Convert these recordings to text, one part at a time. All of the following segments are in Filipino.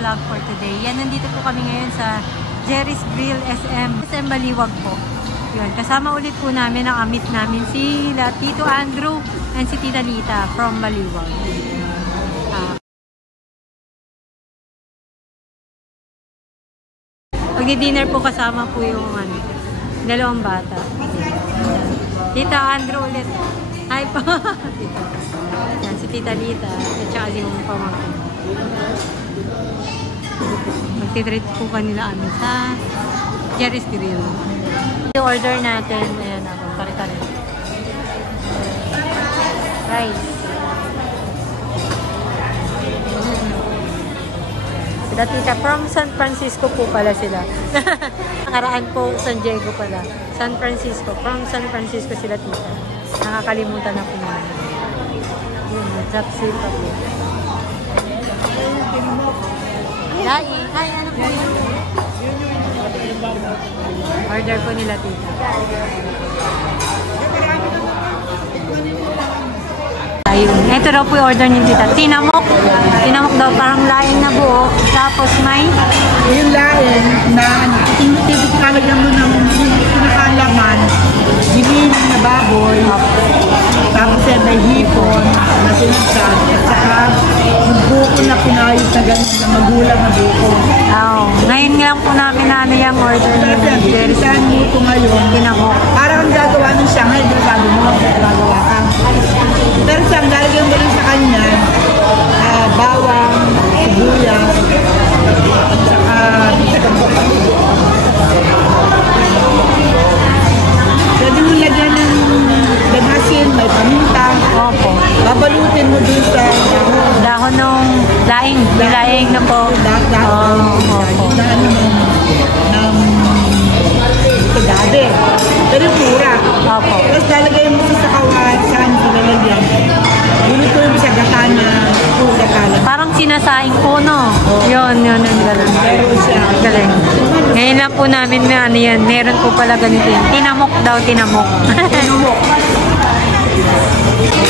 vlog for today. Yan, nandito po kami ngayon sa Jerry's Grill SM Baliwag po. Yun, kasama ulit po namin ang amit namin si Tito Andrew and si Tita Lita from Baliwag. Pag-dinner po kasama po yung dalawang bata. Tita Andrew ulit. Hi po. Yan, si Tita Lita at saka yung pamangkin. Magtitreat po kanila sa Jerry's Grill. Yung order natin, ayan ako, kare-kare. Rice. Sila tita, from San Francisco po pala sila. Nakaraan po, San Diego pala. San Francisco, from San Francisco sila tita. Nakakalimutan na po namin. Yun, Zapsi pa po. Dai, hi, ano po yun? Order po nila tita. Ayun. Ito daw po yung order ni tita. Tinamok. Tinamok daw parang laing na buo. Tapos may yung laing na tinitipalagyan mo ng pinakalaman, giniling na baboy, tapos may hipon na sinasag, at saka yung buko na pinayos na ganun na magulang na buko. oh, ngayon lang po namin na yung order ni Jerry's. Saan mo ito ngayon? Tinamok. Parang ang gagawa ng Shanghai, di ba mo? Gagawa ka. Pero siyang lalagyan mo rin sa kanya, bawang, sibuyas, at saka pwede mo lagyan ng damasin, may paminta. Opo. Babalutin mo dun sa Dahon ng laing. Laing na po. Opo. Ng tagade. Pero pura. Opo. Tapos lalagay mo sa kawan, saan mo lalagyan. Lutuin mo sa gatana, pura kalan. Parang sinasaing po, no? Yun, ang galing. Pero siya. Galing. Ngayon lang po namin na ano yan. Meron po pala ganito yan. Tinamok daw, tinamok. Tinamok.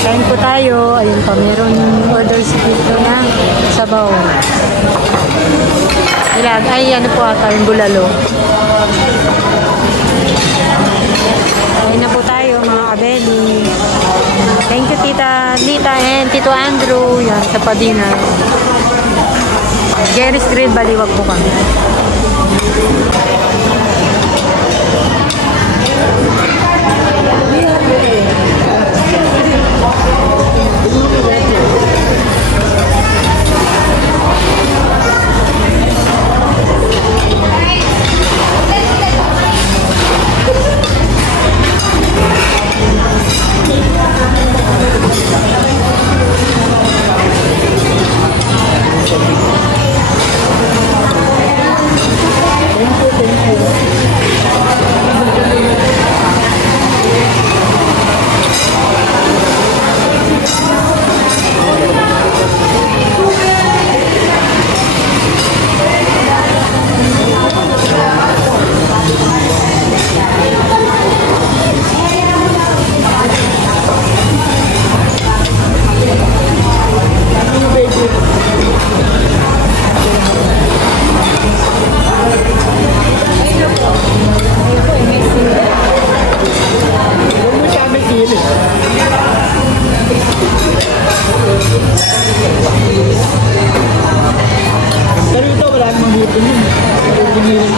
Kain po tayo. Ayun pa, meron orders dito na sabaw. Ilag, ay ano po ata, yung bulalo. Kain na po tayo, mga kabeli. Thank you, Tita Lita and Tito Andrew. Yan, sa pa-dinner. Jerry's Grill, Baliwag po kami. Pero ito, wala namang hipon yun. Pero pinilang.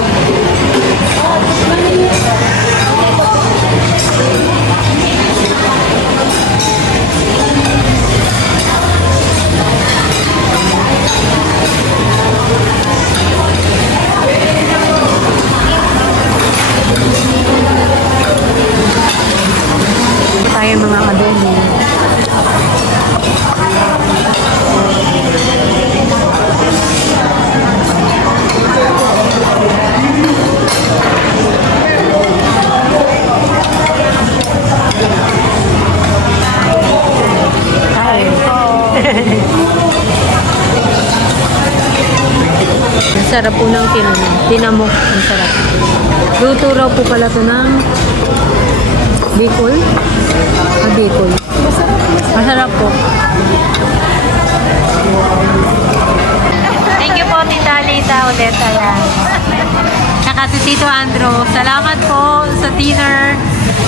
Tayo mga kabeli. Ang sarap po ng tinamok. Ang sarap. Luto raw po pala ito ng Bicol. Bicol. Masarap po. Thank you po, Tita tita ulit. Ayan. Tsaka si Tito Andrew. Salamat po sa dinner.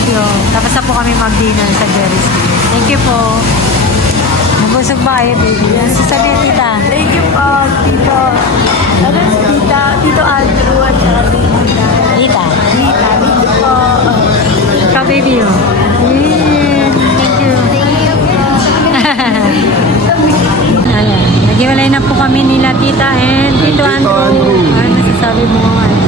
Yun. Tapos na po kami mag-dinner sa Jerry's. Thank you po. Nabusog ba kayo, baby? Ano sasabihin, tita? Thank you po, Tito. Ano, Tito Andrew at saka Tita. Tita. Thank you po. Ikaw, baby, oh. Thank you. Thank you po. Ayan. Naghiwalay na po kami nila, tita and Tito Andrew. Ano nasasabi mo?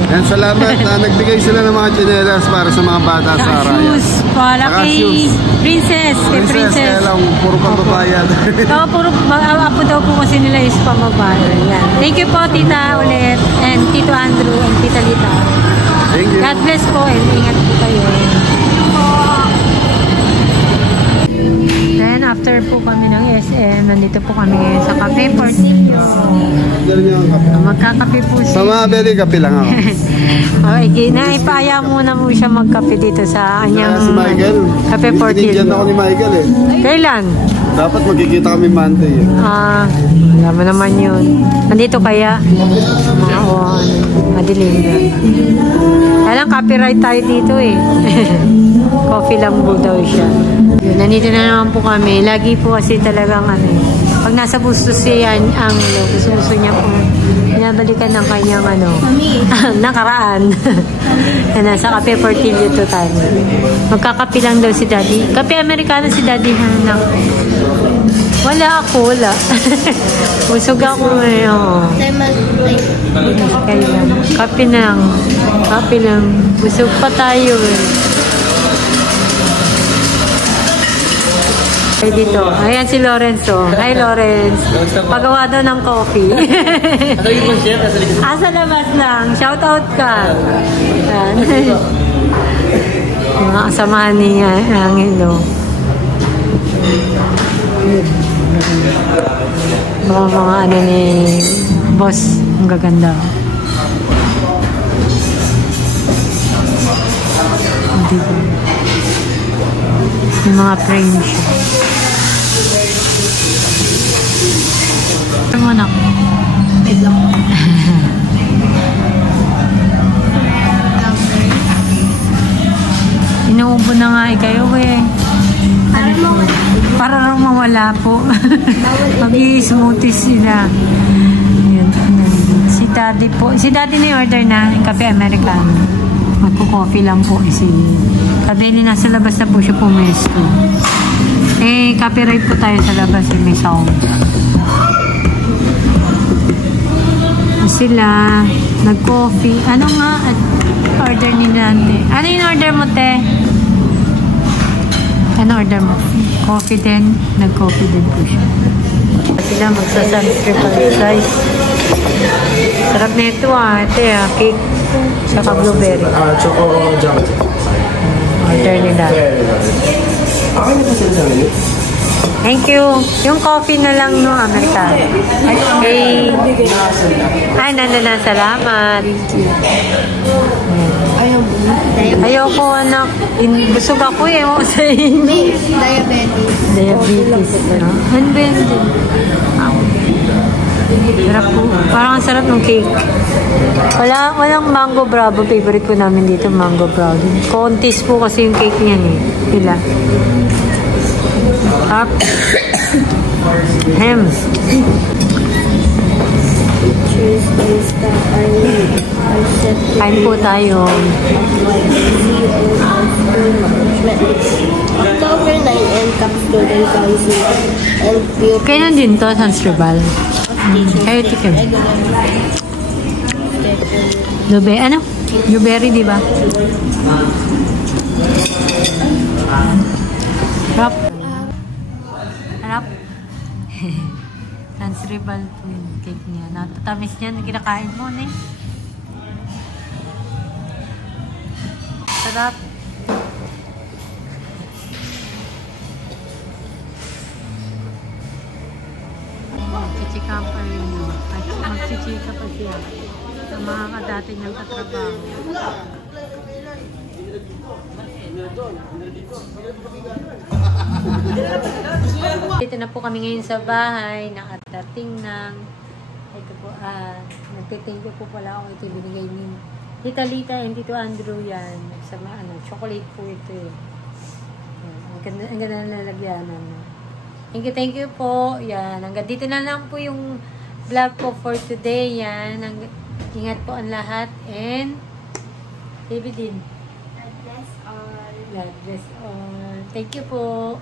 Yan, salamat na nagbigay sila ng mga tsinelas para sa mga bata sa Saka Araya. shoes. Para Saka kay shoes. Princess. Kay Princess. Kaya lang, puro pambabayad. Oo, puro apo daw po kasi nila is pamabayan. Yan. Thank you po, tita, ulit. And Tito Andrew and Tita Lita. Thank you. God bless po and ingat po kayo. Then, after po kami ng SM, nandito po kami ngayon sa Cafe Portillo. Magkakape po siya. Sa mga beli, kape lang ako. Okay, naipaya muna mo siya magkape dito sa anyang Si Michael. Cafe Binigyan Portillo. ako ni Michael eh. Kailan? Dapat magkikita kami Monday eh. Wala mo naman yun. Nandito kaya? Madilim na. Alam, copyright tayo dito eh. Coffee lang po daw siya. Yun, nandito na naman po kami. Lagi po kasi talagang pag nasa Bustos siya ang gusto niya po binabalikan ng kanyang nakaraan. Nasa Cafe Portillo to tayo. Magkakape lang daw si Daddy. Kape Amerikano si Daddy Hanak. Wala ako, wala. Busog ako ngayon. Kape lang. Kape lang. Busog pa tayo eh. Ay dito. Ayan si Lorenzo. Hi Lawrence. Pagawa daw ng coffee. Sa labas lang. Shout out ka. Ayan. Yung mga kasamahan ni Angelo. Mga ni boss. Ang gaganda. Dito. Yung mga frame siya. Ito mo na. Inuubo na nga kayo eh. Para raw mawala po. Mag-i-smoothies sila. Yun. Si Daddy po. Si Daddy na order na yung Cafe Americano. Magpo-coffee lang po si Kadeli nasa labas na po siya pumesto. Copyright po tayo sa labas may sound. Sila nag-coffee. Ano nga order ni Nante? Ano yung order mo, te? Ano order mo? Coffee din. Nag-coffee din po siya. Sila magsasunstrip size. Sarap na ito ate cake. Saka blueberry. Choco jam. Order nila. Thank you. Yung coffee na lang no, Americano. Nandun na. Salamat. Ayoko anak. Busog ako eh. Diabetes. Ano ba yun? Sarap po. Parang ang sarap ng cake. Walang mango bravo. Favorite ko namin dito, mango bravo. Contest po kasi yung cake niyan eh. Pila. Up. Hem. Kain po tayo. October 9 and Capstone Council and Pure Kailan din to, Sanstribal? Kayo tikim. Ano? Blueberry, di ba? Harap. Harap. Sanstribal po yung cake niya. Natatamis niya, kinakain mo, ne? Sarap. Magchichika pa rin yun. Magchichika pa siya. Sa mga kadati niyang katrabaho. Dito na po kami ngayon sa bahay. Nakadating ng Ito po, nagtithank you po pala ako. Ito binigay ni Tita Lita and Tito Andrew yan. Sa chocolate po ito eh. Yan, ang ganda na lalagyanan. Thank you po. Yan, hanggang dito na lang po yung vlog ko for today. Yan, ingat po ang lahat. And, David din. God bless all. God bless all. Thank you po.